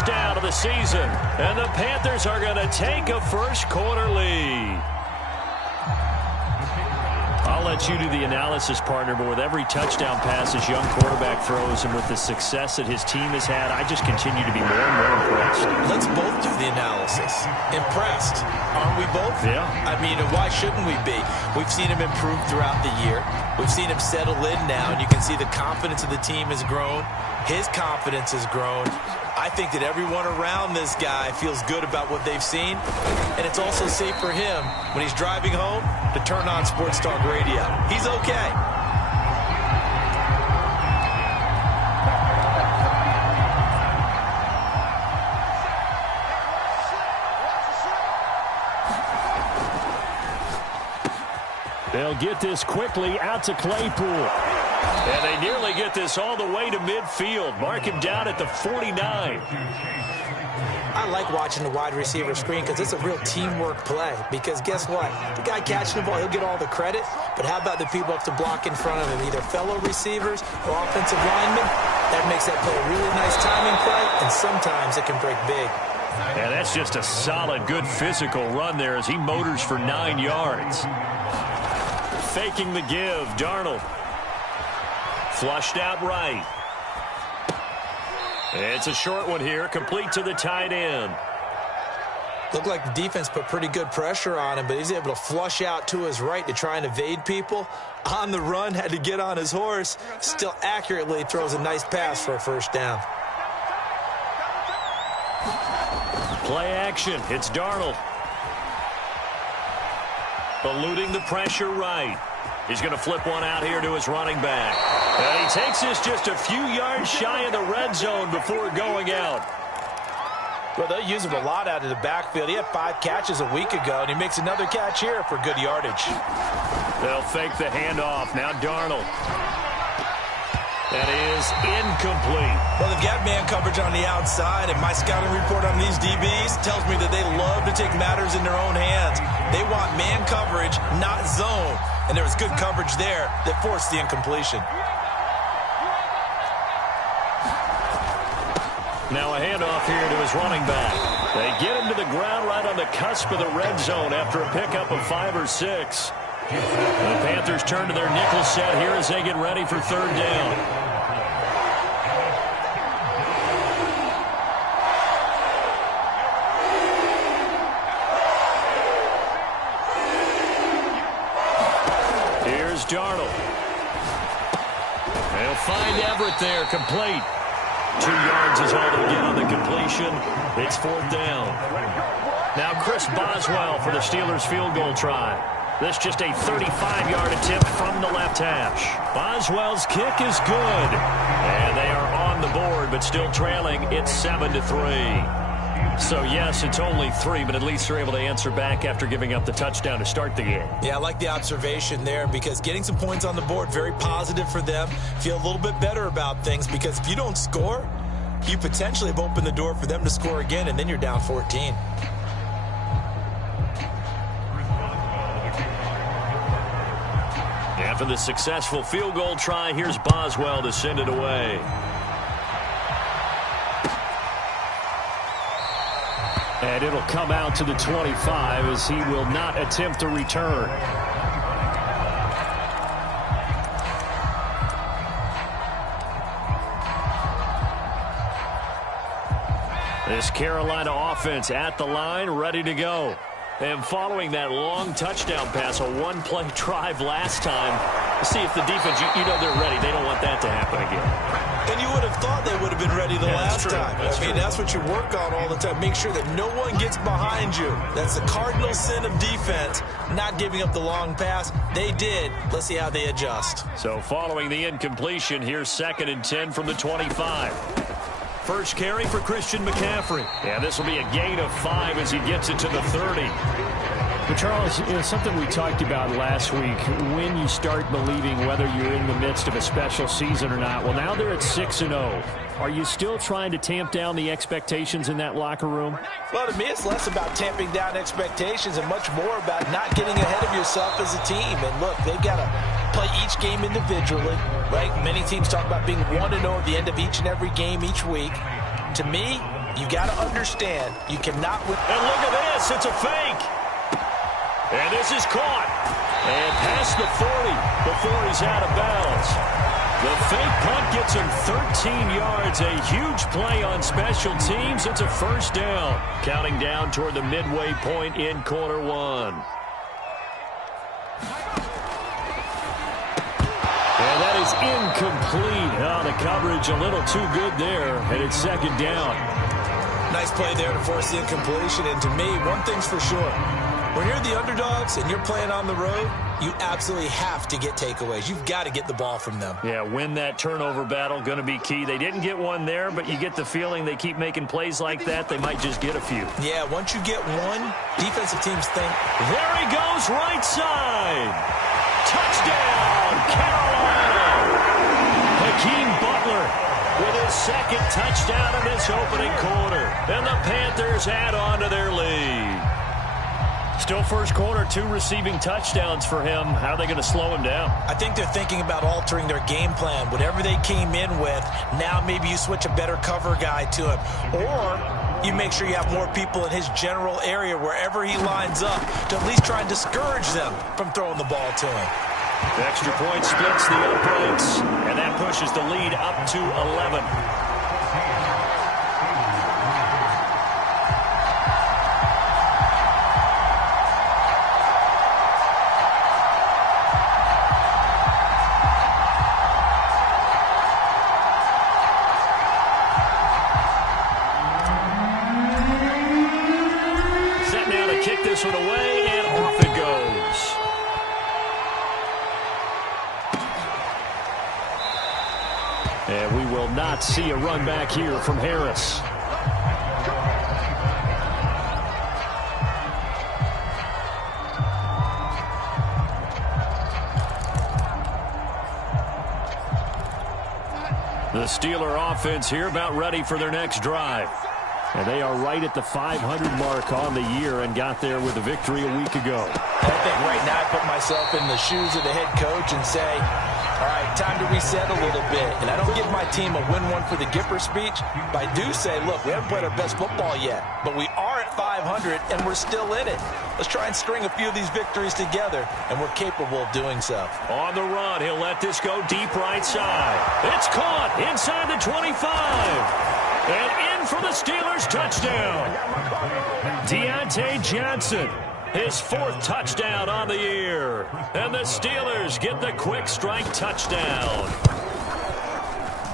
touchdown of the season. And the Panthers are going to take a first-quarter lead. I'll let you do the analysis, partner, but with every touchdown pass this young quarterback throws and with the success that his team has had, I just continue to be more and more impressed. Let's both do the analysis. Impressed. Aren't we both? Yeah. I mean, why shouldn't we be? We've seen him improve throughout the year. We've seen him settle in now, and you can see the confidence of the team has grown. His confidence has grown. I think that everyone around this guy feels good about what they've seen, and it's also safe for him when he's driving home to turn on Sports Talk Radio. He's okay. They'll get this quickly out to Claypool. And they nearly get this all the way to midfield. Mark him down at the 49. I like watching the wide receiver screen because it's a real teamwork play. Because guess what? The guy catching the ball, he'll get all the credit. But how about the people up to block in front of him, either fellow receivers or offensive linemen? That makes that play a really nice timing play, and sometimes it can break big. And that's just a solid, good physical run there as he motors for 9 yards. Faking the give, Darnold. Flushed out right. It's a short one here, complete to the tight end. Looked like the defense put pretty good pressure on him, but he's able to flush out to his right to try and evade people. On the run, had to get on his horse. Still accurately throws a nice pass for a first down. Play action. It's Darnold. Eluding the pressure right. He's going to flip one out here to his running back. And he takes this just a few yards shy of the red zone before going out. Well, they'll use him a lot out of the backfield. He had 5 catches a week ago, and he makes another catch here for good yardage. They'll fake the handoff. Now Darnold. That is incomplete. Well, they've got man coverage on the outside, and my scouting report on these DBs tells me that they love to take matters in their own hands. They want man coverage, not zone. And there was good coverage there that forced the incompletion. Now a handoff here to his running back. They get him to the ground right on the cusp of the red zone after a pickup of 5 or 6. The Panthers turn to their nickel set here as they get ready for third down. Here's Darnold. They'll find Everett there, complete. 2 yards is all they'll get on the completion. It's fourth down. Now Chris Boswell for the Steelers field goal try. This just a 35-yard attempt from the left hash. Boswell's kick is good. And they are on the board, but still trailing. It's 7-3. So, yes, it's only 3, but at least they're able to answer back after giving up the touchdown to start the game. Yeah, I like the observation there because getting some points on the board, very positive for them. Feel a little bit better about things because if you don't score, you potentially have opened the door for them to score again, and then you're down 14. After the successful field goal try, here's Boswell to send it away. And it'll come out to the 25 as he will not attempt a return. This Carolina offense at the line, ready to go. And following that long touchdown pass, a one-play drive last time, see if the defense, you know they're ready. They don't want that to happen again. And you would have thought they would have been ready the last time. That's what you work on all the time. Make sure that no one gets behind you. That's the cardinal sin of defense, not giving up the long pass. They did. Let's see how they adjust. So following the incompletion, here's 2nd and 10 from the 25. First carry for Christian McCaffrey. Yeah, this will be a gain of 5 as he gets it to the 30. But Charles, something we talked about last week, when you start believing whether you're in the midst of a special season or not. Well, now they're at 6-0. Are you still trying to tamp down the expectations in that locker room? Well, to me, it's less about tamping down expectations and much more about not getting ahead of yourself as a team. And look, they've got to play each game individually, right? Many teams talk about being 1-0 at the end of each and every game each week. To me, You got to understand, you cannot win. And look at this, it's a fake. And this is caught. And past the 40 before he's out of bounds. The fake punt gets him 13 yards. A huge play on special teams. It's a first down. Counting down toward the midway point in quarter one. And that is incomplete. Oh, the coverage a little too good there. And it's second down. Nice play there to force the incompletion. And to me, one thing's for sure. When you're the underdogs and you're playing on the road, you absolutely have to get takeaways. You've got to get the ball from them. Yeah, win that turnover battle, going to be key. They didn't get one there, but you get the feeling they keep making plays like that, they might just get a few. Yeah, once you get one, defensive teams think. There he goes, right side. Touchdown, Carolina. Hakeem Butler with his second touchdown in this opening quarter. And the Panthers add on to their lead. Still first quarter, 2 receiving touchdowns for him. How are they going to slow him down? I think they're thinking about altering their game plan. Whatever they came in with, now maybe you switch a better cover guy to him. Or you make sure you have more people in his general area wherever he lines up to at least try and discourage them from throwing the ball to him. The extra point splits the uprights, and that pushes the lead up to 11. This one away, and off it goes. And we will not see a run back here from Harris. The Steeler offense here about ready for their next drive. And they are right at the 500 mark on the year and got there with a victory a week ago. I think right now I put myself in the shoes of the head coach and say, all right, time to reset a little bit. And I don't give my team a win one for the Gipper speech, but I do say, look, we haven't played our best football yet, but we are at 500 and we're still in it. Let's try and string a few of these victories together, and we're capable of doing so. On the run, he'll let this go deep right side. It's caught inside the 25. And in for the Steelers touchdown. Deontay Johnson, his 4th touchdown on the year. And the Steelers get the quick strike touchdown.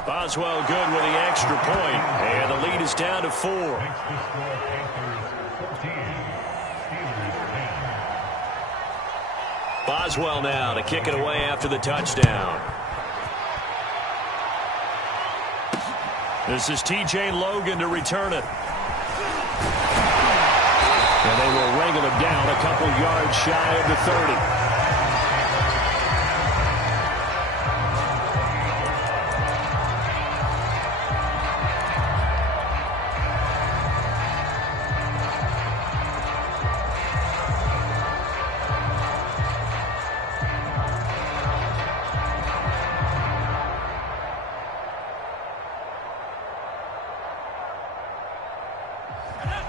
Boswell good with the extra point. And the lead is down to 4. Boswell now to kick it away after the touchdown. This is T.J. Logan to return it. And they will wrangle him down a couple yards shy of the 30.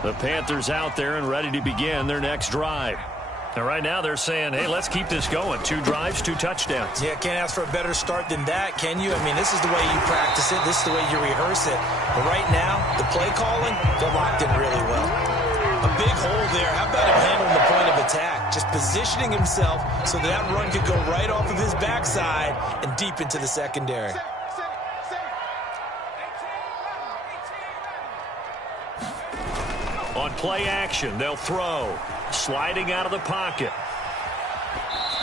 The Panthers out there and ready to begin their next drive. And right now they're saying, hey, let's keep this going. 2 drives, 2 touchdowns. Yeah, can't ask for a better start than that, can you? I mean, this is the way you practice it. This is the way you rehearse it. But right now, the play calling, they're locked in really well. A big hole there. How about him handling the point of attack? Just positioning himself so that run could go right off of his backside and deep into the secondary. On play action, they'll throw. Sliding out of the pocket.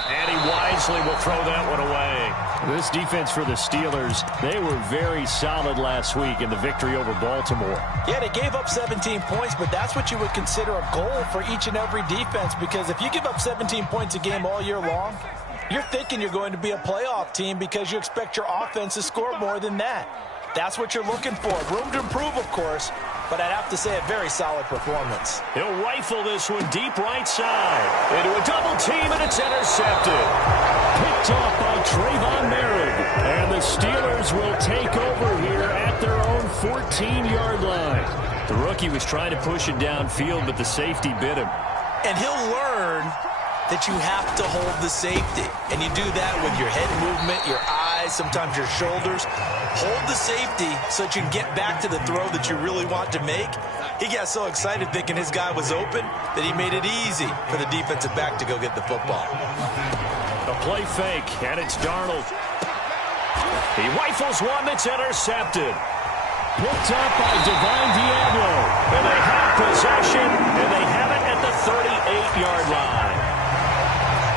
And he wisely will throw that one away. This defense for the Steelers, they were very solid last week in the victory over Baltimore. Yeah, they gave up 17 points, but that's what you would consider a goal for each and every defense, because if you give up 17 points a game all year long, you're thinking you're going to be a playoff team because you expect your offense to score more than that. That's what you're looking for. Room to improve, of course, but I'd have to say a very solid performance. He'll rifle this one deep right side. Into a double team, and it's intercepted. Picked off by Trayvon Merritt. And the Steelers will take over here at their own 14-yard line. The rookie was trying to push it downfield, but the safety bit him. And he'll learn that you have to hold the safety. And you do that with your head movement, your eyes, sometimes your shoulders. Hold the safety so that you can get back to the throw that you really want to make. He got so excited thinking his guy was open that he made it easy for the defensive back to go get the football. A play fake, and it's Darnold. He rifles one that's intercepted. Picked up by Divine Diablo. And they have possession, and they have it at the 38-yard line.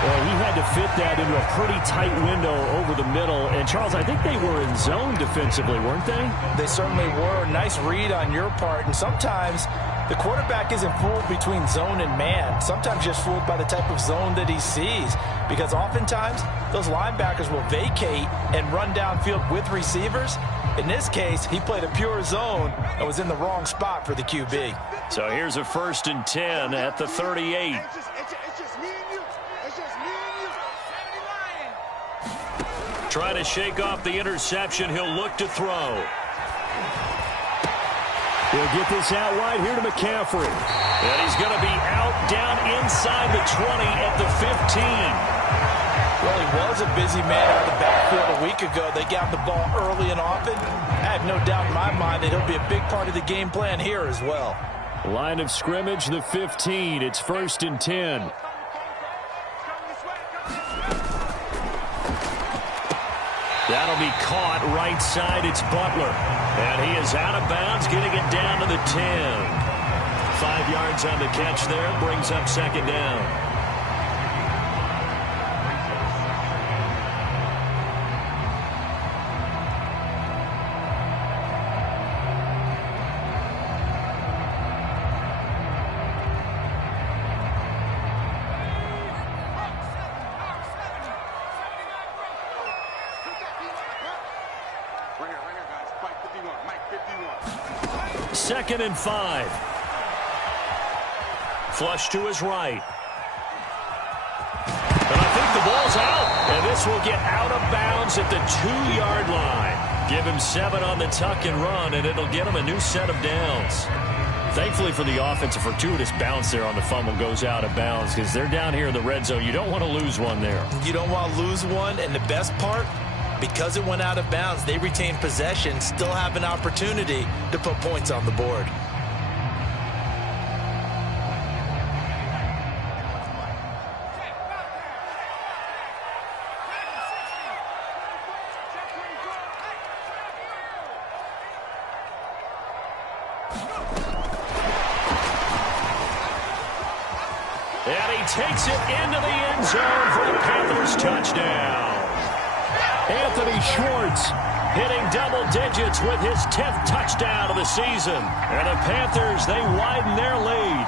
Well, he had to fit that into a pretty tight window over the middle. And, Charles, I think they were in zone defensively, weren't they? They certainly were. Nice read on your part. And sometimes the quarterback isn't fooled between zone and man. Sometimes just fooled by the type of zone that he sees. Because oftentimes, those linebackers will vacate and run downfield with receivers. In this case, he played a pure zone and was in the wrong spot for the QB. So here's a 1st and 10 at the 38. Trying to shake off the interception. He'll look to throw. He'll get this out wide here to McCaffrey. And he's going to be out down inside the 20 at the 15. Well, he was a busy man out of the backfield a week ago. They got the ball early and often. I have no doubt in my mind that he'll be a big part of the game plan here as well. Line of scrimmage, the 15. It's 1st and 10. That'll be caught right side. It's Butler. And he is out of bounds, getting it down to the 10. 5 yards on the catch there. Brings up 2nd down. Second and 5. Flush to his right. And I think the ball's out. And this will get out of bounds at the 2-yard line. Give him 7 on the tuck and run, and it'll get him a new set of downs. Thankfully for the offense, a fortuitous bounce there on the fumble goes out of bounds because they're down here in the red zone. You don't want to lose one there. You don't want to lose one, and the best part, because it went out of bounds, they retain possession, still have an opportunity to put points on the board. And he takes it into the end zone for the Panthers touchdown. Anthony Schwartz hitting double digits with his 10th touchdown of the season. And the Panthers, they widen their lead.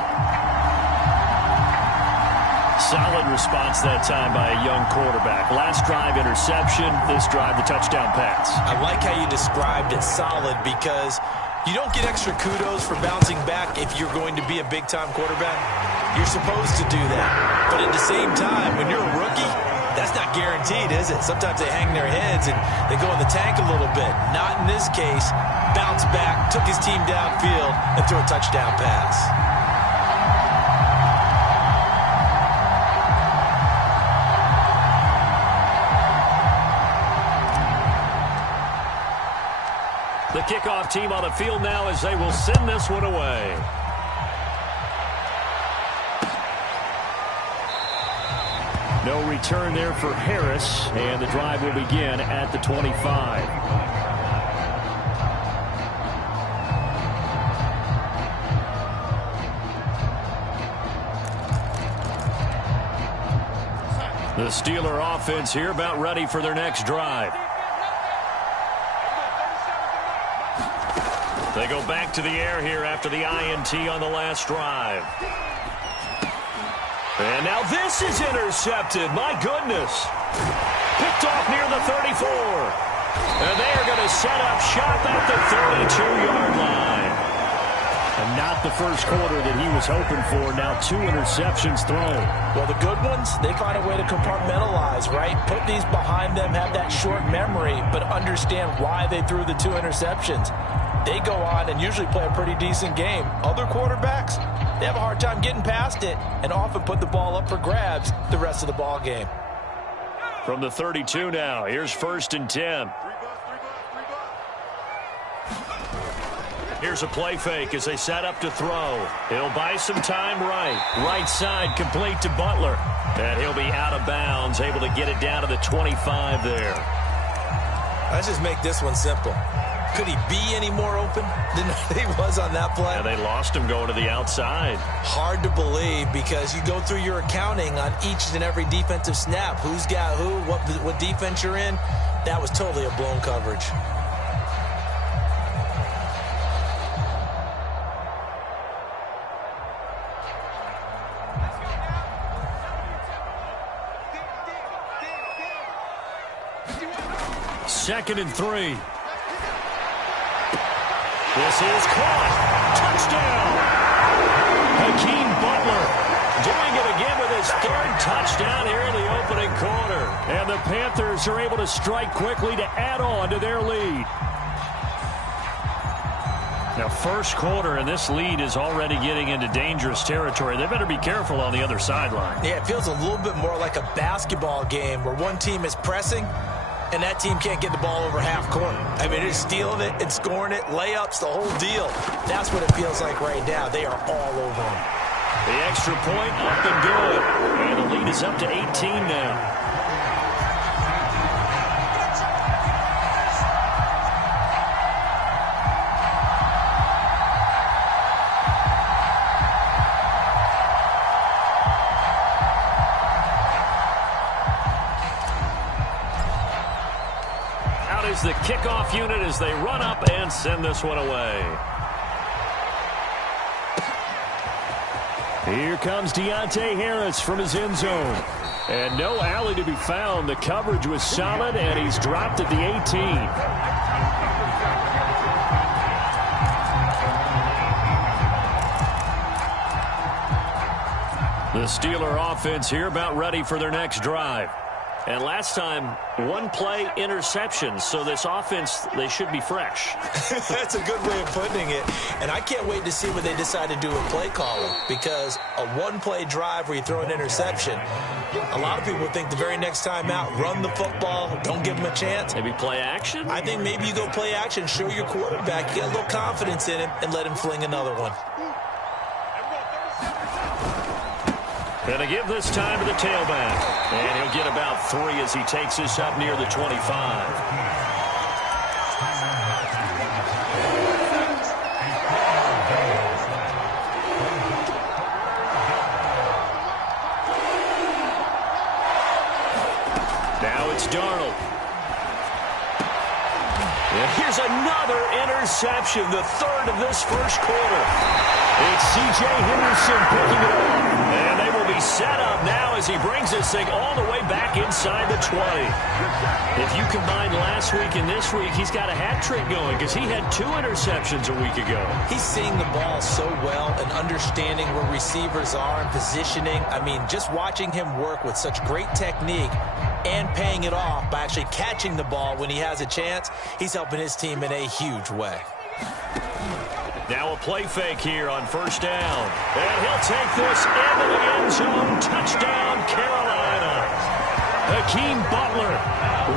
Solid response that time by a young quarterback. Last drive, interception. This drive, the touchdown pass. I like how you described it, solid, because you don't get extra kudos for bouncing back if you're going to be a big-time quarterback. You're supposed to do that. But at the same time, when you're a rookie, that's not guaranteed, is it? Sometimes they hang their heads and they go in the tank a little bit. Not in this case. Bounce back, took his team downfield, and threw a touchdown pass. The kickoff team on the field now as they will send this one away. No return there for Harris, and the drive will begin at the 25. The Steeler offense here about ready for their next drive. They go back to the air here after the INT on the last drive. And now this is intercepted. My goodness. Picked off near the 34. And they are going to set up shop at the 32-yard line. And not the first quarter that he was hoping for. Now 2 interceptions thrown. Well, the good ones, they find a way to compartmentalize, right? Put these behind them, have that short memory, but understand why they threw the 2 interceptions. they go on and usually play a pretty decent game. Other quarterbacks, they have a hard time getting past it and often put the ball up for grabs the rest of the ball game. From the 32 now, here's 1st and 10. Here's a play fake as they set up to throw. He'll buy some time right side complete to Butler. And he'll be out of bounds, able to get it down to the 25 there. Let's just make this one simple. Could he be any more open than he was on that play? Yeah, they lost him going to the outside. Hard to believe because you go through your accounting on each and every defensive snap. Who's got who, what defense you're in. That was totally a blown coverage. Second and 3. This is caught. Touchdown. Hakeem Butler doing it again with his 3rd touchdown here in the opening quarter. And the Panthers are able to strike quickly to add on to their lead. Now, first quarter, and this lead is already getting into dangerous territory. They better be careful on the other sideline. Yeah, it feels a little bit more like a basketball game where one team is pressing and that team can't get the ball over half court. I mean, they're stealing it and scoring it, layups, the whole deal. That's what it feels like right now. They are all over them. The extra point up and good. And the lead is up to 18 now. Is the kickoff unit as they run up and send this one away. Here comes Deontay Harris from his end zone. And no alley to be found. The coverage was solid, and he's dropped at the 18. The Steeler offense here about ready for their next drive. And last time, one play interception, so this offense, they should be fresh. That's a good way of putting it. And I can't wait to see what they decide to do with play calling, because a one-play drive where you throw an interception, a lot of people would think the very next time out, run the football, don't give them a chance. Maybe play action? I think maybe you go play action, show your quarterback, get a little confidence in him, and let him fling another one. Going to give this time to the tailback. And he'll get about 3 as he takes this up near the 25. Now it's Darnold. And here's another interception, the 3rd of this first quarter. It's C.J. Henderson picking it up. And they will be set up now as he brings this thing all the way back inside the 20. If you combine last week and this week, he's got a hat trick going because he had 2 interceptions a week ago. He's seeing the ball so well and understanding where receivers are and positioning. I mean, just watching him work with such great technique and paying it off by actually catching the ball when he has a chance, he's helping his team in a huge way. Now a play fake here on first down. And he'll take this into the end zone. Touchdown, Carolina. Hakeem Butler.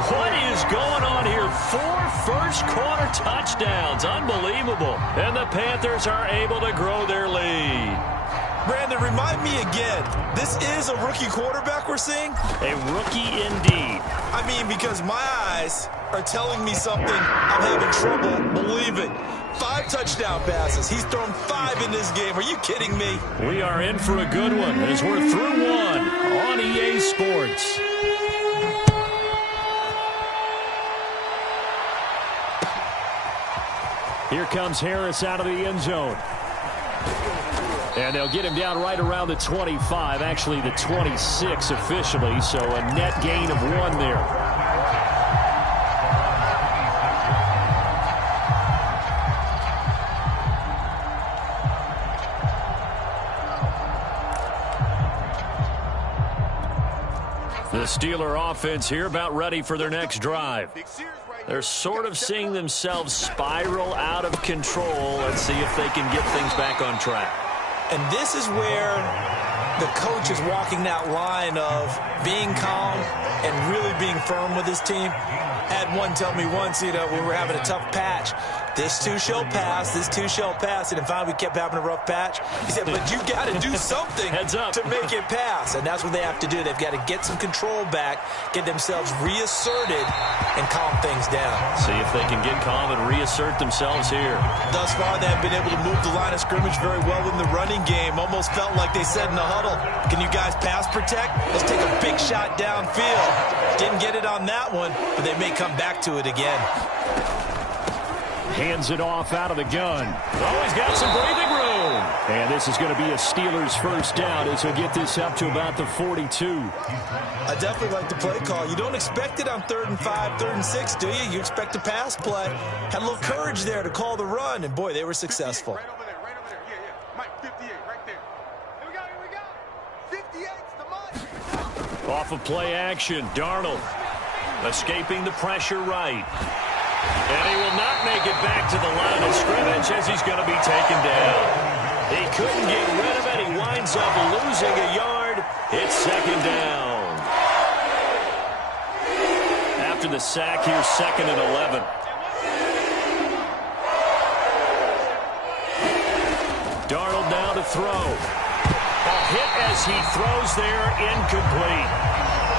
What is going on here? 4 first-quarter touchdowns. Unbelievable. And the Panthers are able to grow their lead. Brandon, remind me again, this is a rookie quarterback we're seeing? A rookie indeed. I mean, because my eyes are telling me something I'm having trouble believing. 5 touchdown passes. He's thrown 5 in this game. Are you kidding me? We are in for a good one as we're through 1 on EA Sports. Here comes Harris out of the end zone. And they'll get him down right around the 25, actually the 26 officially, so a net gain of 1 there. The Steeler offense here about ready for their next drive. They're sort of seeing themselves spiral out of control. Let's see if they can get things back on track. And this is where the coach is walking that line of being calm and really being firm with his team. Had one tell me once, when we were having a tough patch, this too shall pass, this too shall pass. And finally we kept having a rough patch. He said, but you got to do something to make it pass. And that's what they have to do. They've got to get some control back, get themselves reasserted, and calm things down. See if they can get calm and reassert themselves here. Thus far, they have been able to move the line of scrimmage very well in the running game. Almost felt like they said in the huddle, can you guys pass protect? Let's take a big shot downfield. Didn't get it on that one, but they may come back to it again. Hands it off out of the gun. Oh, he's got some breathing room. And this is going to be a Steelers first down as he'll get this up to about the 42. I definitely like the play call. You don't expect it on 3rd and 5, 3rd and 6, do you? You expect a pass play. Had a little courage there to call the run, and boy, they were successful. Right over there, right over there. Yeah. Mike, 58, right there. Here we go. 58's the money. Off of play action, Darnold escaping the pressure right. And he will not make it back to the line of scrimmage as he's going to be taken down. He couldn't get rid of it. He winds up losing a yard. It's 2nd down. After the sack, here's 2nd and 11. Darnold now to throw. A hit as he throws there, incomplete.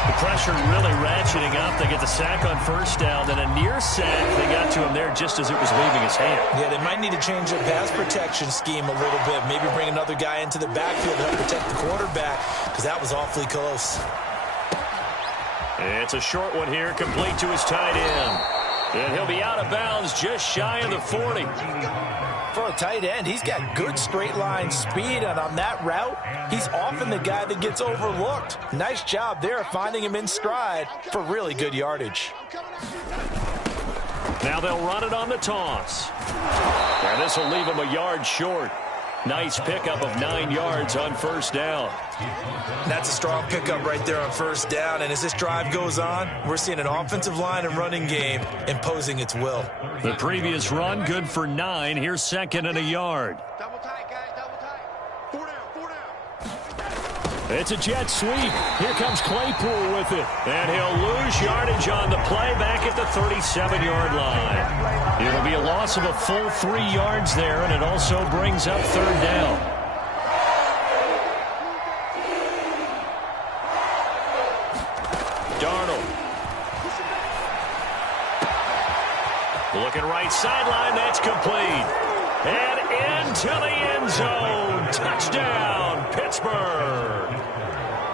The pressure really ratcheting up. They get the sack on 1st down, then a near sack. They got to him there just as it was leaving his hand. Yeah, they might need to change their pass protection scheme a little bit. Maybe bring another guy into the backfield to help protect the quarterback, because that was awfully close. It's a short one here, complete to his tight end. And he'll be out of bounds just shy of the 40. For a tight end, he's got good straight line speed, and on that route, he's often the guy that gets overlooked. Nice job there finding him in stride for really good yardage. Now they'll run it on the toss. And this will leave him a yard short. Nice pickup of 9 yards on 1st down. That's a strong pickup right there on 1st down. And as this drive goes on, we're seeing an offensive line and running game imposing its will. The previous run, good for 9. Here's 2nd and a yard. Double tight, guys, double tight. 4 down, 4 down. It's a jet sweep. Here comes Claypool with it. And he'll lose yardage on the play back at the 37-yard line. It'll be a loss of a full 3 yards there, and it also brings up 3rd down. Darnold. Looking right sideline, that's complete. And into the end zone. Touchdown, Pittsburgh.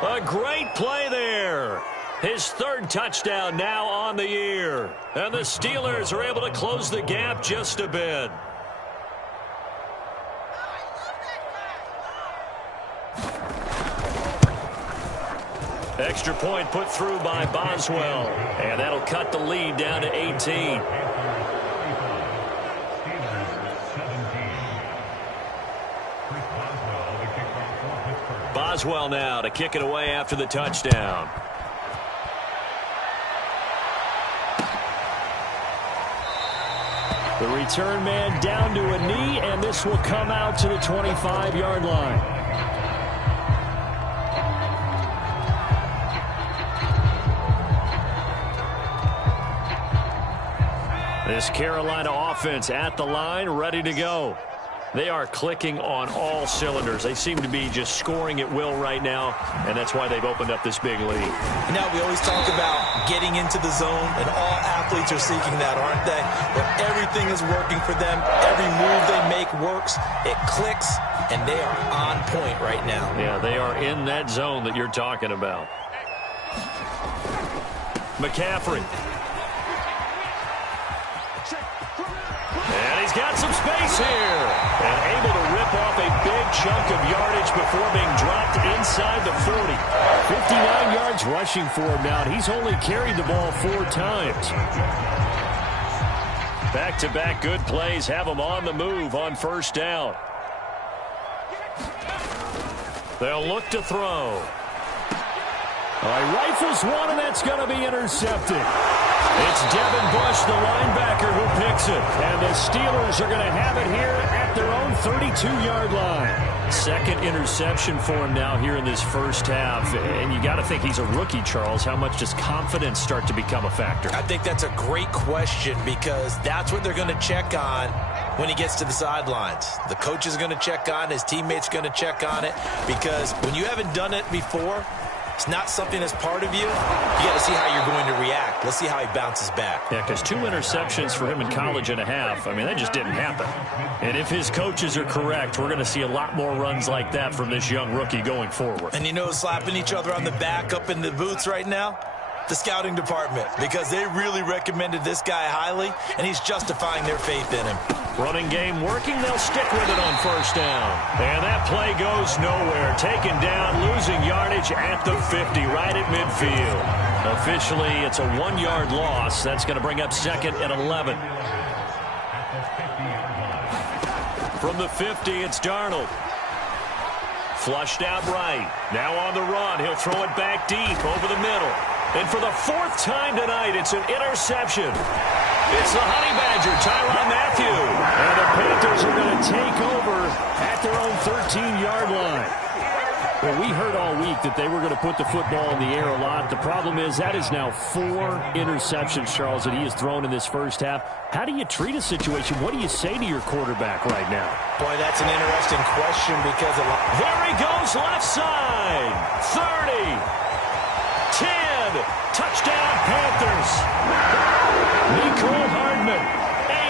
A great play there. His 3rd touchdown now on the year. And the Steelers are able to close the gap just a bit. Extra point put through by Boswell. And that'll cut the lead down to 18. Boswell now to kick it away after the touchdown. The return man down to a knee, and this will come out to the 25-yard line. This Carolina offense at the line, ready to go. They are clicking on all cylinders. They seem to be just scoring at will right now, and that's why they've opened up this big lead. You know, we always talk about getting into the zone, and all athletes are seeking that, aren't they? Where everything is working for them, every move they make works, it clicks, and they are on point right now. Yeah, they are in that zone that you're talking about. McCaffrey. And he's got some space here. And able to rip off a big chunk of yardage before being dropped inside the 40. 59 yards rushing for him now. He's only carried the ball 4 times. Back-to-back good plays have him on the move on 1st down. They'll look to throw. He rifles one, and that's going to be intercepted. It's Devin Bush, the linebacker, who picks it. And the Steelers are going to have it here at their own 32-yard line. Second interception for him now here in this first half. And you got to think he's a rookie, Charles. How much does confidence start to become a factor? I think that's a great question because that's what they're going to check on when he gets to the sidelines. The coach is going to check on, his teammates going to check on it, because when you haven't done it before, it's not something that's part of you. You got to see how you're going to react. Let's see how he bounces back. Yeah, because 2 interceptions for him in college and a half, I mean, that just didn't happen. And if his coaches are correct, we're going to see a lot more runs like that from this young rookie going forward. And you know, slapping each other on the back up in the booths right now? The scouting department, because they really recommended this guy highly, and he's justifying their faith in him. Running game working. They'll stick with it on first down. And that play goes nowhere. Taken down, losing yardage at the 50, right at midfield. Officially, it's a 1-yard loss. That's going to bring up 2nd and 11. From the 50, it's Darnold. Flushed out right. Now on the run. He'll throw it back deep over the middle. And for the 4th time tonight, it's an interception. It's the Honey Badger, Tyrann Mathieu. And the Panthers are going to take over at their own 13-yard line. Well, we heard all week that they were going to put the football in the air a lot. The problem is that is now 4 interceptions, Charles, that he has thrown in this first half. How do you treat a situation? What do you say to your quarterback right now? Boy, that's an interesting question because there he goes, left side. 30. 10. Touchdown, Panthers. Mecole Hardman,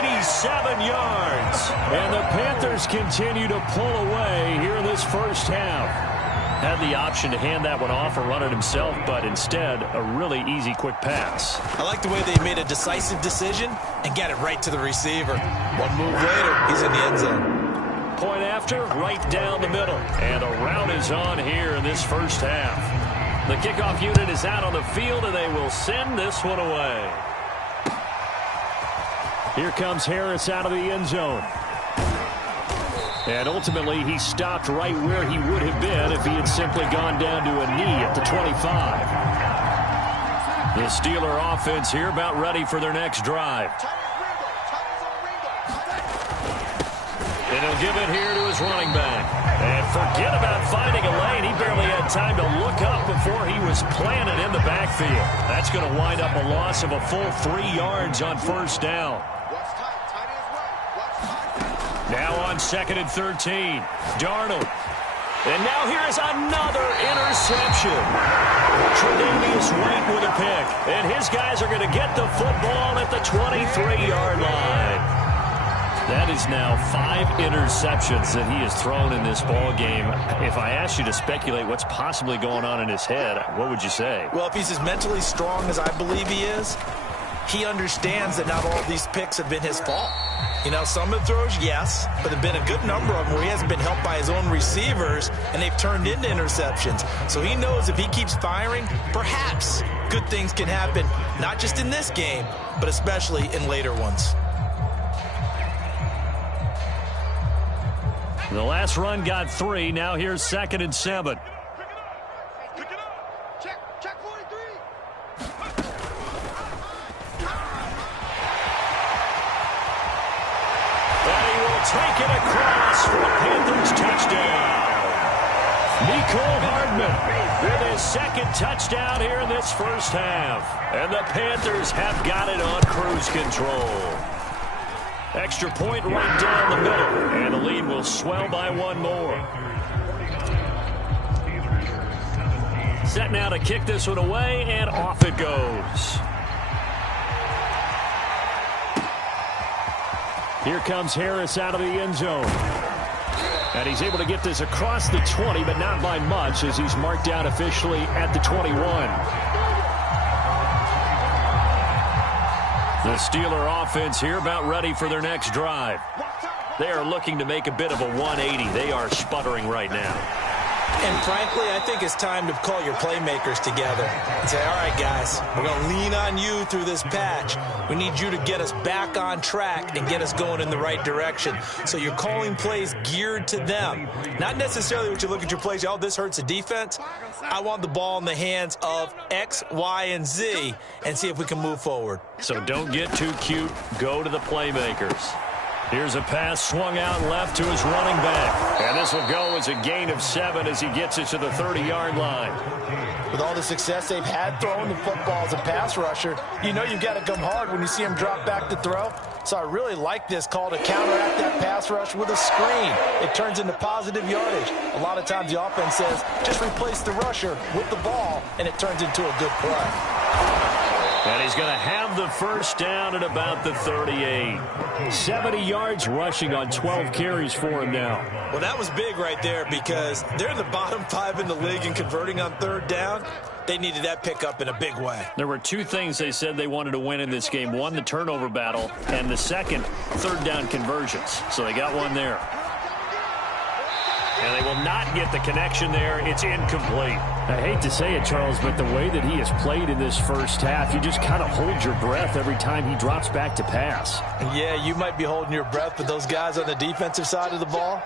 87 yards. And the Panthers continue to pull away here in this first half. Had the option to hand that one off or run it himself, but instead, a really easy, quick pass. I like the way they made a decisive decision and got it right to the receiver. One move later, he's in the end zone. Point after, right down the middle. And a rout is on here in this first half. The kickoff unit is out on the field, and they will send this one away. Here comes Harris out of the end zone. And ultimately, he stopped right where he would have been if he had simply gone down to a knee at the 25. The Steeler offense here about ready for their next drive. And he'll give it here to his running back. And forget about finding a lane. He barely had time to look up before he was planted in the backfield. That's going to wind up a loss of a full 3 yards on first down. Now on 2nd and 13, Darnold. And now here is another interception. Tre'Davious White with a pick. And his guys are going to get the football at the 23-yard line. That is now 5 interceptions that he has thrown in this ball game. If I asked you to speculate what's possibly going on in his head, what would you say? Well, if he's as mentally strong as I believe he is, he understands that not all these picks have been his fault. You know, some of the throws, yes, but there have been a good number of them where he hasn't been helped by his own receivers, and they've turned into interceptions. So he knows if he keeps firing, perhaps good things can happen, not just in this game, but especially in later ones. The last run got 3. Now here's 2nd and 7. Pick it up. Check 43. And he will take it across for a Panthers touchdown. Mecole Hardman with his 2nd touchdown here in this first half. And the Panthers have got it on cruise control. Extra point right down the middle, and the lead will swell by 1 more. Set now to kick this one away, and off it goes. Here comes Harris out of the end zone. And he's able to get this across the 20, but not by much, as he's marked out officially at the 21. The Steeler offense here about ready for their next drive. They are looking to make a bit of a 180. They are sputtering right now. And frankly, I think it's time to call your playmakers together and say, all right, guys, we're going to lean on you through this patch. We need you to get us back on track and get us going in the right direction. So you're calling plays geared to them. Not necessarily what you look at your plays, oh, this hurts the defense. I want the ball in the hands of X, Y, and Z and see if we can move forward. So don't get too cute. Go to the playmakers. Here's a pass swung out left to his running back. And this will go as a gain of 7 as he gets it to the 30-yard line. With all the success they've had throwing the football as a pass rusher, you know you've got to come hard when you see him drop back to throw. So I really like this call to counteract that pass rush with a screen. It turns into positive yardage. A lot of times the offense says, just replace the rusher with the ball, and it turns into a good play. And he's going to have the first down at about the 38. 70 yards rushing on 12 carries for him now. Well, that was big right there because they're in the bottom 5 in the league and converting on third down. They needed that pickup in a big way. There were 2 things they said they wanted to win in this game. One, the turnover battle, and the second, third down conversions. So they got one there. And they will not get the connection there. It's incomplete. I hate to say it, Charles, but the way that he has played in this first half, you just kind of hold your breath every time he drops back to pass. Yeah, you might be holding your breath, but those guys on the defensive side of the ball,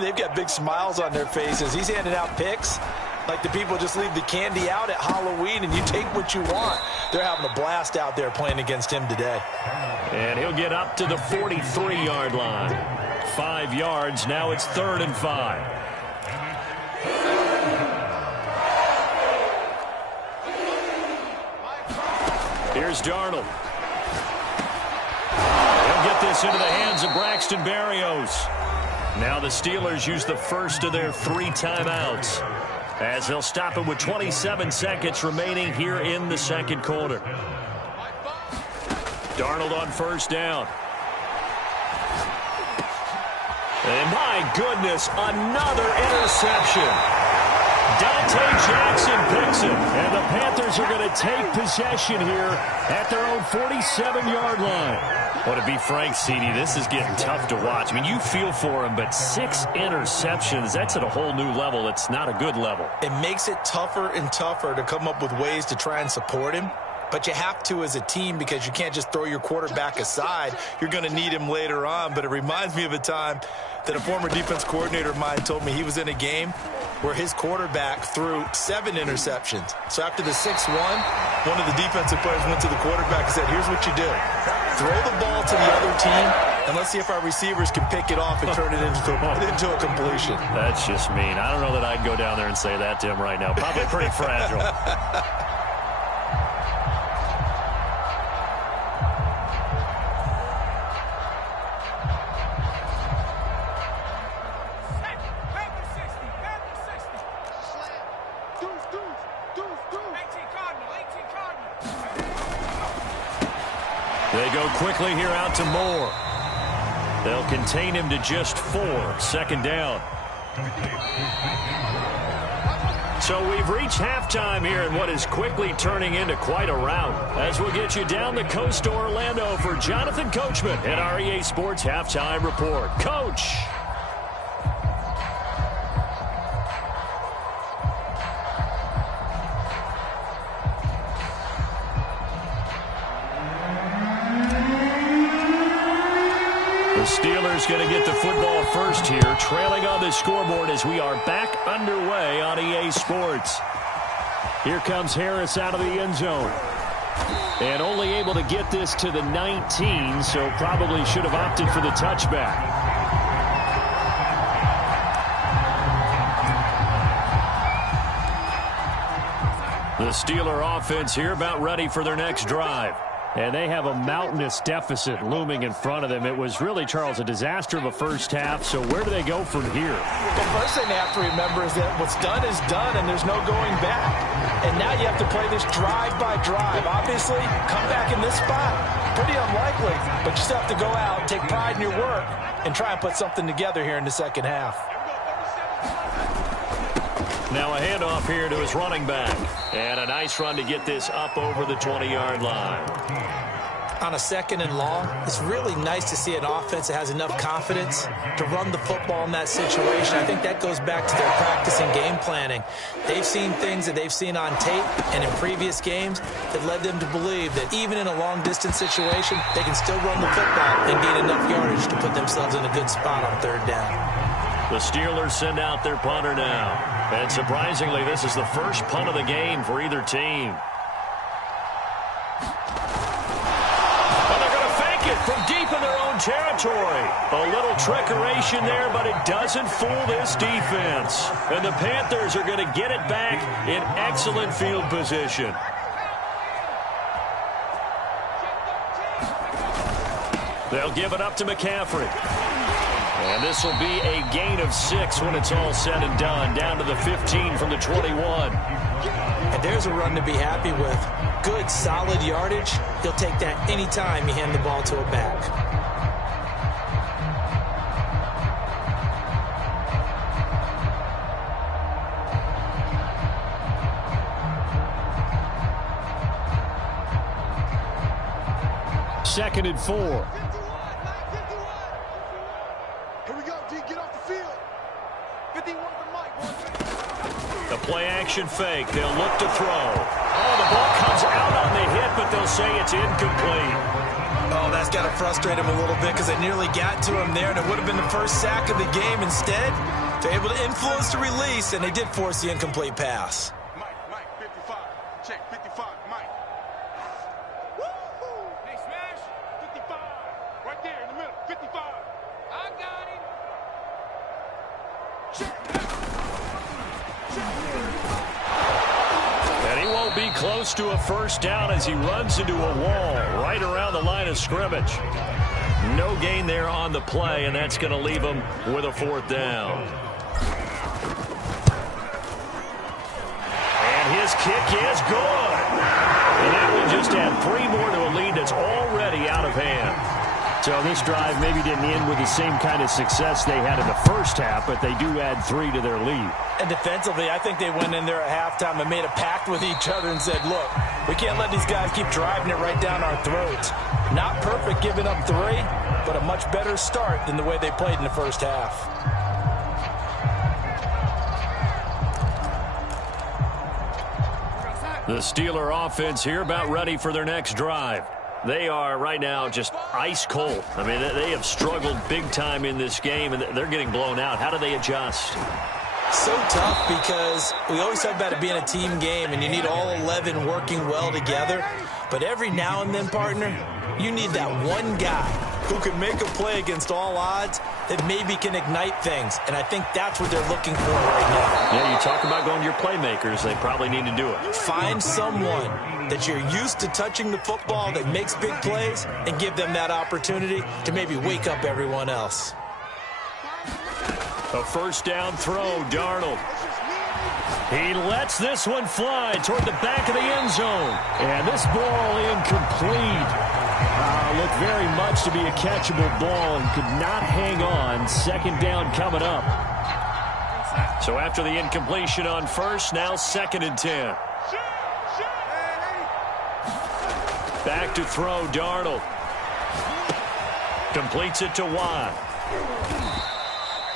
they've got big smiles on their faces. He's handing out picks like the people just leave the candy out at Halloween and you take what you want. They're having a blast out there playing against him today. And he'll get up to the 43-yard line. 5 yards. Now it's 3rd and 5. Here's Darnold. He'll get this into the hands of Braxton Berrios. Now the Steelers use the first of their 3 timeouts as they'll stop it with 27 seconds remaining here in the second quarter. Darnold on first down. And my goodness, another interception. Dante Jackson picks it. And the Panthers are going to take possession here at their own 47-yard line. Well, to be frank, CD, this is getting tough to watch. I mean, you feel for him, but 6 interceptions, that's at a whole new level. It's not a good level. It makes it tougher and tougher to come up with ways to try and support him. But you have to as a team because you can't just throw your quarterback aside. You're going to need him later on. But it reminds me of a time that a former defense coordinator of mine told me he was in a game where his quarterback threw 7 interceptions. So after the 6-1, one of the defensive players went to the quarterback and said, here's what you do. Throw the ball to the other team, and let's see if our receivers can pick it off and turn it into a completion. That's just mean. I don't know that I'd go down there and say that to him right now. Probably pretty fragile. They go quickly here out to Moore. They'll contain him to just 4. 2nd down. So we've reached halftime here in what is quickly turning into quite a rout. As we'll get you down the coast to Orlando for Jonathan Coachman at our EA Sports Halftime Report. Coach. Steelers going to get the football first here, trailing on the scoreboard as we are back underway on EA Sports. Here comes Harris out of the end zone. And only able to get this to the 19, so probably should have opted for the touchback. The Steeler offense here about ready for their next drive. And they have a mountainous deficit looming in front of them. It was really, Charles, a disaster of a first half. So where do they go from here? The first thing they have to remember is that what's done is done, and there's no going back. And now you have to play this drive by drive. Obviously, come back in this spot. Pretty unlikely, but you still have to go out, take pride in your work, and try and put something together here in the second half. Now a handoff here to his running back. And a nice run to get this up over the 20-yard line. on a 2nd and long, it's really nice to see an offense that has enough confidence to run the football in that situation. I think that goes back to their practice and game planning. They've seen things that they've seen on tape and in previous games that led them to believe that even in a long-distance situation, they can still run the football and gain enough yardage to put themselves in a good spot on 3rd down. The Steelers send out their punter now. And surprisingly, this is the first punt of the game for either team. From deep in their own territory. A little trickeration there, but it doesn't fool this defense. And the Panthers are going to get it back in excellent field position. They'll give it up to McCaffrey. And this will be a gain of 6 when it's all said and done. Down to the 15 from the 21. And there's a run to be happy with. Good, solid yardage. He'll take that anytime you hand the ball to a back. Second and 4. Here we go, D. Get off the field. 51 for Mike. The play-action fake. They'll look to throw. Oh, the ball comes out on the hit, but they'll say it's incomplete. Oh, that's got to frustrate him a little bit because they nearly got to him there, and it would have been the first sack of the game. Instead, they're able to influence the release, and they did force the incomplete pass. Mike, 55. Check, 55, Mike. Woo-hoo! Hey, smash. 55. Right there in the middle, 55. I got him. Check. And he won't be close to a first down as he runs into a wall right around the line of scrimmage. No gain there on the play, and that's going to leave him with a 4th down. And his kick is good. And that will just add 3 more to a lead that's already out of hand. So this drive maybe didn't end with the same kind of success they had in the first half, but they do add 3 to their lead. And defensively, I think they went in there at halftime and made a pact with each other and said, look, we can't let these guys keep driving it right down our throats. Not perfect giving up 3, but a much better start than the way they played in the first half. The Steeler offense here about ready for their next drive. They are right now just ice cold. I mean, they have struggled big time in this game, and they're getting blown out. How do they adjust? So tough because we always talk about it being a team game, and you need all 11 working well together. But every now and then, partner, you need that one guy who can make a play against all odds that maybe can ignite things. And I think that's what they're looking for right now. Yeah, you talk about going to your playmakers. They probably need to do it. Find someone that you're used to touching the football that makes big plays and give them that opportunity to maybe wake up everyone else. A first down throw, Darnold. He lets this one fly toward the back of the end zone. And this ball incomplete. Looked very much to be a catchable ball and could not hang on. Second down coming up. So after the incompletion on first, now 2nd and 10. Back to throw, Darnold. Completes it to Watt.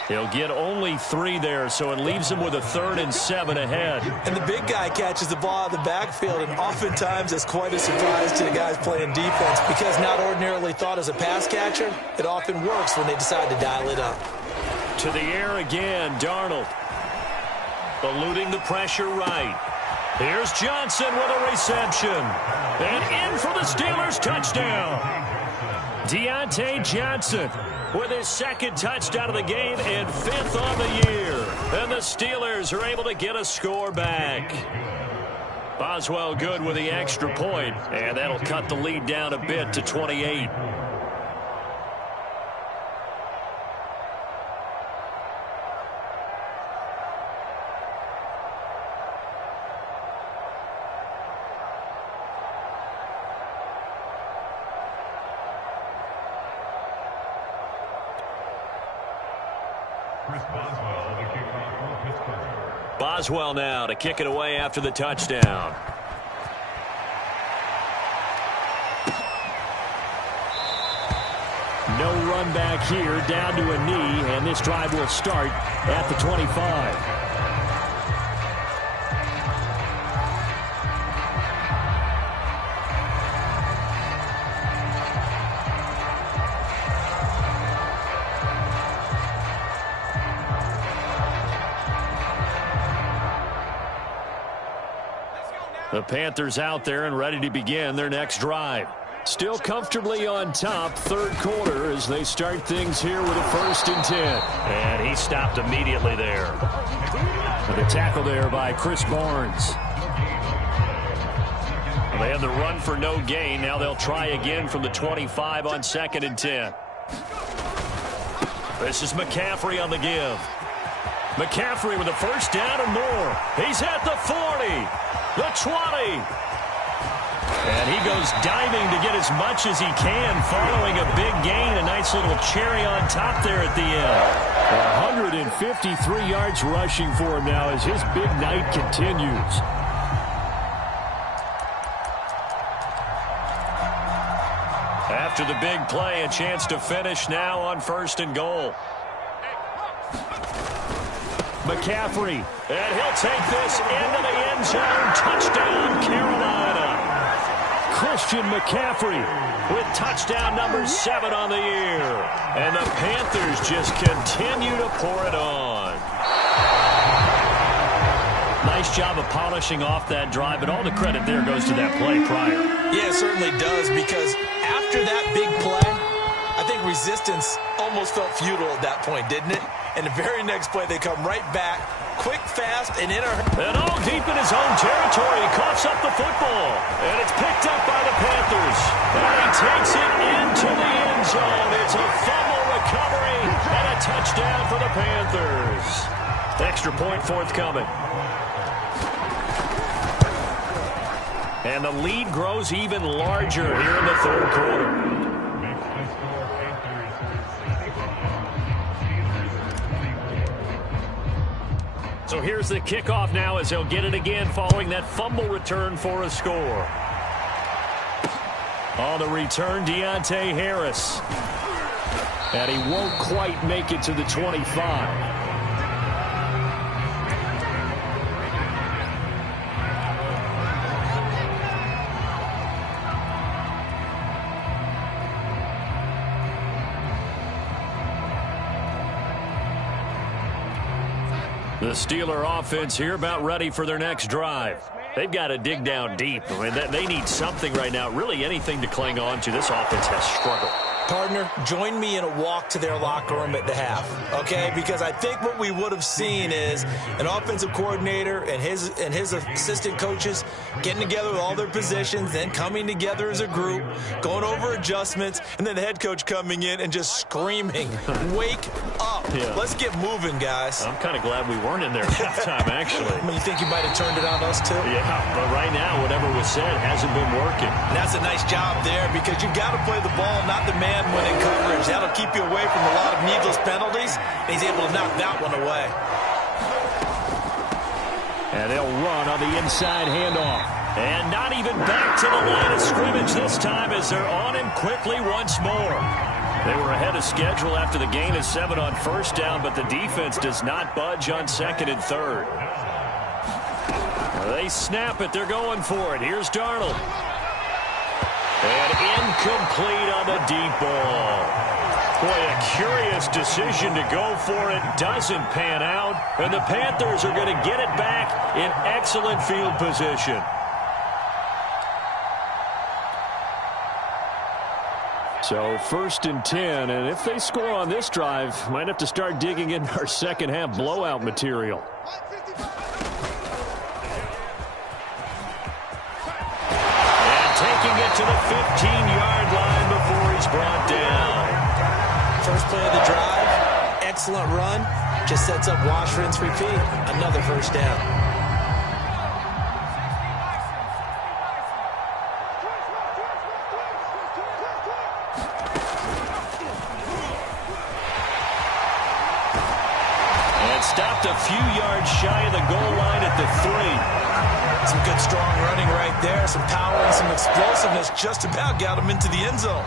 He'll get only 3 there, so it leaves him with a 3rd and 7 ahead. And the big guy catches the ball out of the backfield, and oftentimes it's quite a surprise to the guys playing defense because not ordinarily thought as a pass catcher, it often works when they decide to dial it up. To the air again, Darnold. Eluding the pressure right. Here's Johnson with a reception. And in for the Steelers touchdown. Deontay Johnson with his 2nd touchdown of the game and 5th on the year. And the Steelers are able to get a score back. Boswell good with the extra point, and that'll cut the lead down a bit to 28. Boswell now to kick it away after the touchdown. No run back here, down to a knee, and this drive will start at the 25. The Panthers out there and ready to begin their next drive. Still comfortably on top, third quarter, as they start things here with a 1st and 10. And he stopped immediately there. And the tackle there by Chris Barnes. They had the run for no gain. Now they'll try again from the 25 on 2nd and 10. This is McCaffrey on the give. McCaffrey with a first down and more. He's at the 40. The 20. And he goes diving to get as much as he can following a big gain. A nice little cherry on top there at the end. 153 yards rushing for him now as his big night continues. After the big play, a chance to finish now on 1st and goal. McCaffrey. And he'll take this into the end zone. Touchdown, Carolina. Christian McCaffrey with touchdown number 7 on the year. And the Panthers just continue to pour it on. Nice job of polishing off that drive, but all the credit there goes to that play prior. Yeah, it certainly does, because after that big play, I think resistance almost felt futile at that point, didn't it? And the very next play, they come right back, quick, fast, and in a... And all deep in his own territory, he coughs up the football. And it's picked up by the Panthers. And he takes it into the end zone. It's a fumble recovery and a touchdown for the Panthers. Extra point forthcoming. And the lead grows even larger here in the third quarter. So here's the kickoff now as they'll get it again following that fumble return for a score. On the return, Deontay Harris. And he won't quite make it to the 25. The Steeler offense here about ready for their next drive. They've got to dig down deep. I mean, they need something right now, really anything to cling on to. This offense has struggled. Partner, join me in a walk to their locker room at the half, okay? Because I think what we would have seen is an offensive coordinator and his assistant coaches getting together with all their positions, then coming together as a group, going over adjustments, and then the head coach coming in and just screaming, wake up. Yeah. Let's get moving, guys. I'm kind of glad we weren't in there at halftime, actually. I mean, you think you might have turned it on us, too? Yeah, but right now, whatever was said hasn't been working. And that's a nice job there, because you've got to play the ball, not the man winning coverage. That'll keep you away from a lot of needless penalties. And he's able to knock that one away. And they'll run on the inside handoff. And not even back to the line of scrimmage this time as they're on him quickly once more. They were ahead of schedule after the gain of 7 on first down, but the defense does not budge on 2nd and 3rd. They snap it. They're going for it. Here's Darnold. And incomplete on the deep ball. Boy, a curious decision to go for it. Doesn't pan out. And the Panthers are going to get it back in excellent field position. So 1st and 10. And if they score on this drive, might have to start digging into our second half blowout material. Taking it to the 15-yard line before he's brought down. First play of the drive, excellent run. Just sets up wash, rinse, repeat. Another first down. And stopped a few yards shy of the goal line at the 3. Some good, strong running right there. Some power and some explosiveness just about got him into the end zone.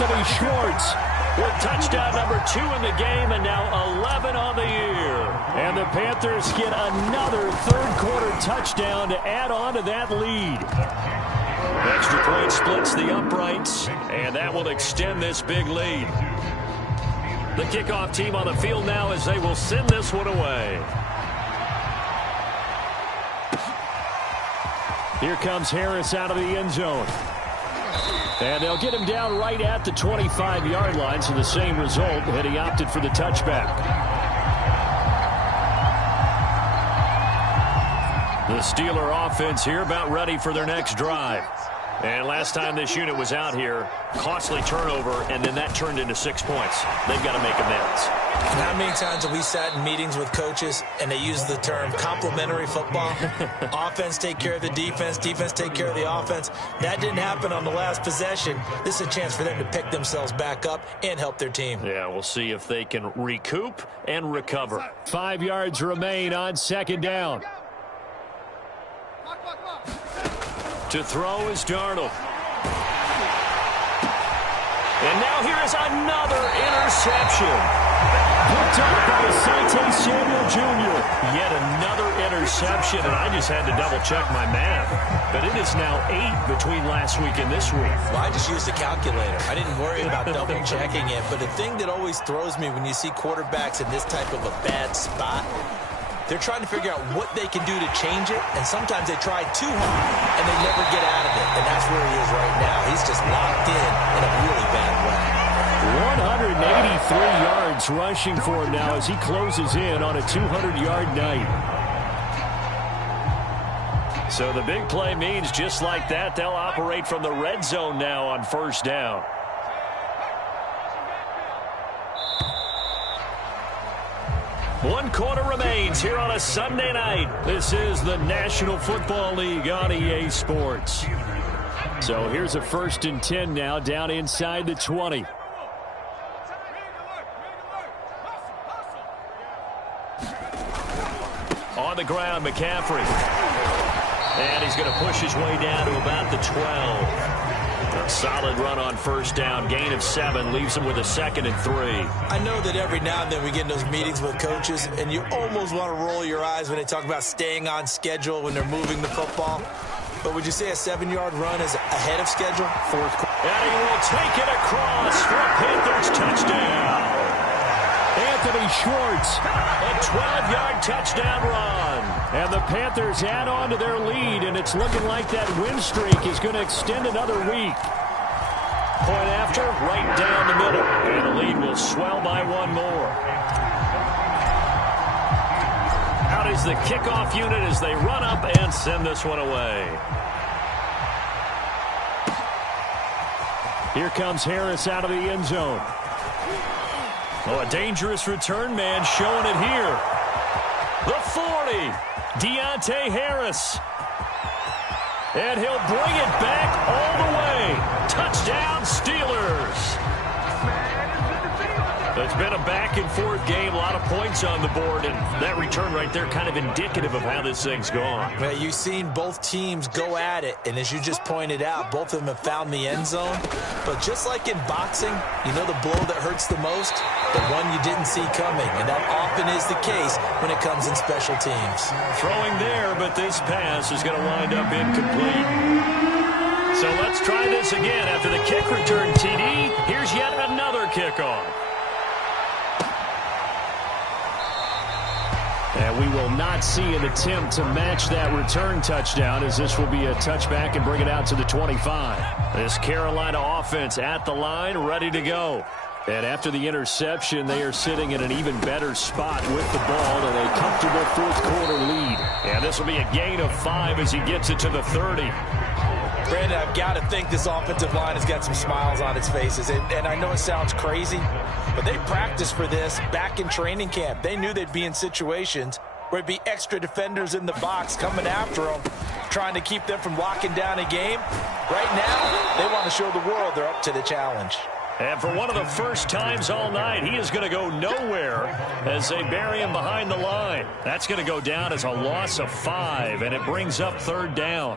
Anthony Schwartz with touchdown number 2 in the game, and now 11 on the year. And the Panthers get another third-quarter touchdown to add on to that lead. Extra point splits the uprights, and that will extend this big lead. The kickoff team on the field now as they will send this one away. Here comes Harris out of the end zone. And they'll get him down right at the 25-yard line, so the same result had he opted for the touchback. The Steeler offense here about ready for their next drive. And last time this unit was out here, costly turnover, and then that turned into 6 points. They've got to make amends. How many times have we sat in meetings with coaches and they use the term complementary football? Offense take care of the defense, defense take care of the offense. That didn't happen on the last possession. This is a chance for them to pick themselves back up and help their team. Yeah, we'll see if they can recoup and recover. 5 yards remain on second down. To throw is Darnold. And now here is another interception. Picked up by Asante Samuel Jr. Yet another interception, and I just had to double-check my math. But it is now 8 between last week and this week. Well, I just used a calculator. I didn't worry about double-checking it. But the thing that always throws me when you see quarterbacks in this type of a bad spot, they're trying to figure out what they can do to change it, and sometimes they try too hard, and they never get out of it. And that's where he is right now. He's just locked in a really bad way. 183 yards rushing for him now as he closes in on a 200-yard night. So the big play means just like that, they'll operate from the red zone now on first down. One quarter remains here on a Sunday night. This is the National Football League on EA Sports. So here's a 1st and 10 now down inside the 20. On the ground, McCaffrey. And he's going to push his way down to about the 12. A solid run on first down. Gain of 7 leaves him with a 2nd and 3. I know that every now and then we get in those meetings with coaches, and you almost want to roll your eyes when they talk about staying on schedule when they're moving the football. But would you say a 7-yard run is ahead of schedule? And he will take it across for a Panthers touchdown. Anthony Schwartz, a 12-yard touchdown run. And the Panthers add on to their lead, and it's looking like that win streak is going to extend another week. Point after, right down the middle. And the lead will swell by 1 more. Out is the kickoff unit as they run up and send this one away. Here comes Harris out of the end zone. Oh, a dangerous return man showing it here. The 40, Deontay Harris. And he'll bring it back all the way. Touchdown, Steelers. It's been a back-and-forth game, a lot of points on the board, and that return right there kind of indicative of how this thing's gone. Well, you've seen both teams go at it, and as you just pointed out, both of them have found the end zone. But just like in boxing, you know the blow that hurts the most? The one you didn't see coming, and that often is the case when it comes in special teams. Throwing there, but this pass is going to wind up incomplete. So let's try this again. After the kick return TD, here's yet another kickoff. And we will not see an attempt to match that return touchdown, as this will be a touchback and bring it out to the 25. This Carolina offense at the line, ready to go. And after the interception, they are sitting in an even better spot with the ball and a comfortable fourth-quarter lead. And this will be a gain of 5 as he gets it to the 30. Brandon, I've got to think this offensive line has got some smiles on its faces. And I know it sounds crazy, but they practiced for this back in training camp. They knew they'd be in situations where it'd be extra defenders in the box coming after them, trying to keep them from locking down a game. Right now, they want to show the world they're up to the challenge. And for one of the first times all night, he is going to go nowhere as they bury him behind the line. That's going to go down as a loss of 5, and it brings up third down.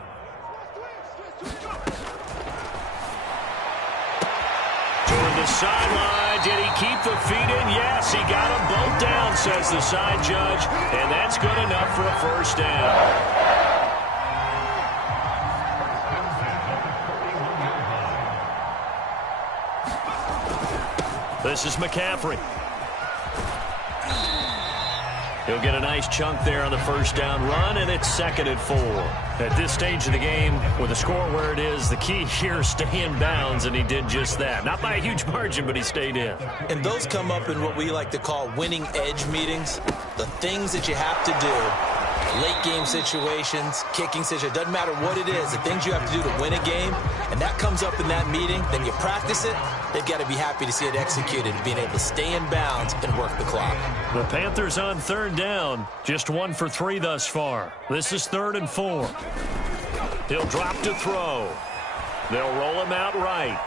the sideline. Did he keep the feet in? Yes, he got them both down, says the side judge. And that's good enough for a first down. This is McCaffrey. He'll get a nice chunk there on the first down run, and it's 2nd and 4. At this stage of the game, with the score where it is, the key here is stay in bounds, and he did just that. Not by a huge margin, but he stayed in. And those come up in what we like to call winning edge meetings. The things that you have to do, late game situations, kicking situations, doesn't matter what it is, the things you have to do to win a game, and that comes up in that meeting, then you practice it. They've got to be happy to see it executed, being able to stay in bounds and work the clock. The Panthers on 3rd down. Just 1 for 3 thus far. This is 3rd and 4. He'll drop to throw. They'll roll him out right.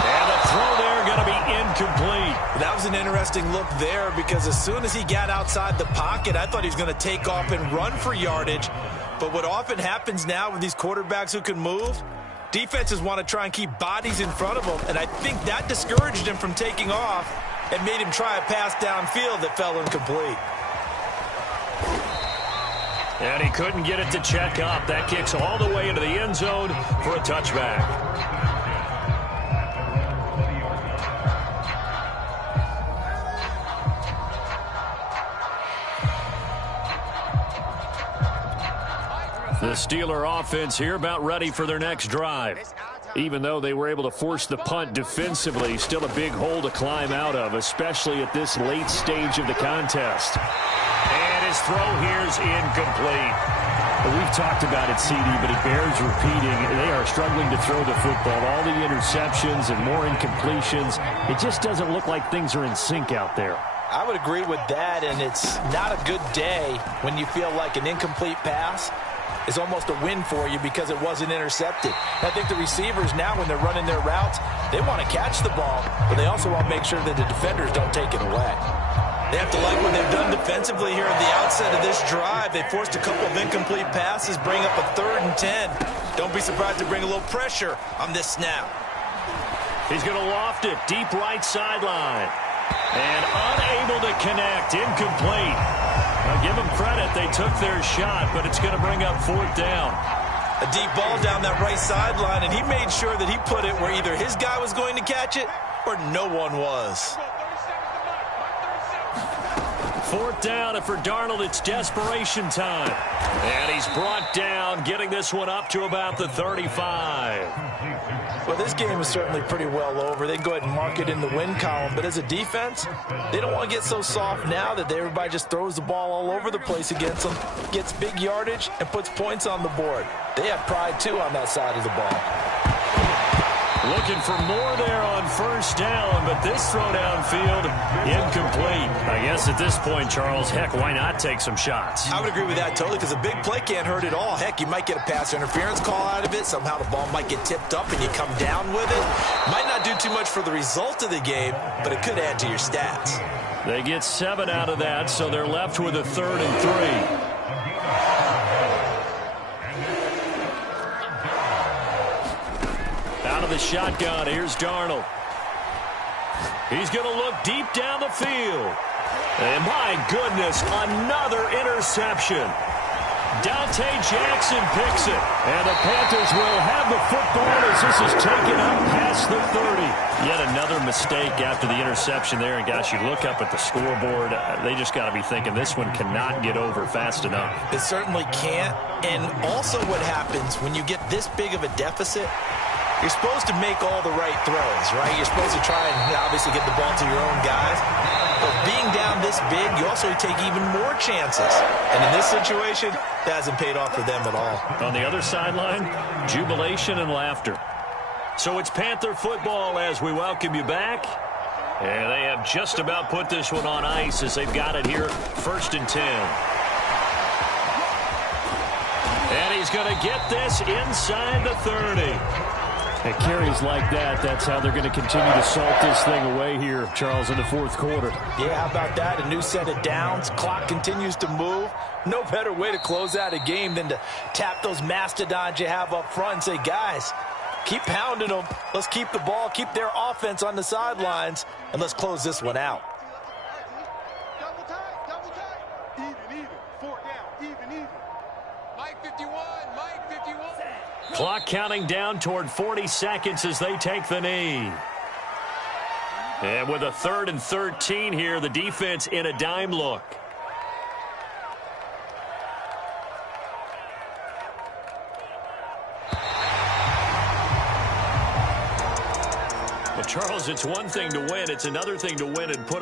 And the throw there going to be incomplete. That was an interesting look there because as soon as he got outside the pocket, I thought he was going to take off and run for yardage. But what often happens now with these quarterbacks who can move, defenses want to try and keep bodies in front of them, and I think that discouraged him from taking off and made him try a pass downfield that fell incomplete. And he couldn't get it to check up. That kicks all the way into the end zone for a touchback. The Steeler offense here about ready for their next drive. Even though they were able to force the punt defensively, still a big hole to climb out of, especially at this late stage of the contest. And his throw here is incomplete. Well, we've talked about it, CD, but it bears repeating. They are struggling to throw the football. All the interceptions and more incompletions. It just doesn't look like things are in sync out there. I would agree with that, and it's not a good day when you feel like an incomplete pass is almost a win for you because it wasn't intercepted. I think the receivers now, when they're running their routes, they want to catch the ball, but they also want to make sure that the defenders don't take it away. They have to like what they've done defensively here at the outset of this drive. They forced a couple of incomplete passes, bring up a 3rd and 10. Don't be surprised to bring a little pressure on this snap. He's going to loft it deep right sideline. And unable to connect, incomplete. Now give them credit, they took their shot, but it's going to bring up 4th down. A deep ball down that right sideline, and he made sure that he put it where either his guy was going to catch it or no one was. 4th down, and for Darnold, it's desperation time. And he's brought down, getting this one up to about the 35. Well, this game is certainly pretty well over. They can go ahead and mark it in the win column. But as a defense, they don't want to get so soft now that everybody just throws the ball all over the place against them, gets big yardage, and puts points on the board. They have pride, too, on that side of the ball. Looking for more there on 1st down, but this throw downfield, incomplete. I guess at this point, Charles, heck, why not take some shots? I would agree with that totally because a big play can't hurt at all. Heck, you might get a pass interference call out of it. Somehow the ball might get tipped up and you come down with it. Might not do too much for the result of the game, but it could add to your stats. They get 7 out of that, so they're left with a 3rd and 3. Out of the shotgun, here's Darnold. He's going to look deep down the field. And my goodness, another interception. Dante Jackson picks it. And the Panthers will have the football as this is taken up past the 30. Yet another mistake after the interception there. And gosh, you look up at the scoreboard, they just got to be thinking this one cannot get over fast enough. It certainly can't. And also what happens when you get this big of a deficit, you're supposed to make all the right throws, right? You're supposed to try and obviously get the ball to your own guys. But being down this big, you also take even more chances. And in this situation, that hasn't paid off for them at all. On the other sideline, jubilation and laughter. So it's Panther football as we welcome you back. And they have just about put this one on ice as they've got it here, 1st and 10. And he's going to get this inside the 30. At carries like that, that's how they're going to continue to salt this thing away here, Charles, in the 4th quarter. Yeah, how about that? A new set of downs. Clock continues to move. No better way to close out a game than to tap those mastodons you have up front and say, guys, Keep pounding them. Let's keep the ball, keep their offense on the sidelines, and let's close this one out. Double tight. Even. 4 down. Even. Mike 51. Mike 51. Clock counting down toward 40 seconds as they take the knee. And with a 3rd and 13 here, the defense in a dime look. Well, Charles, it's one thing to win. It's another thing to win and put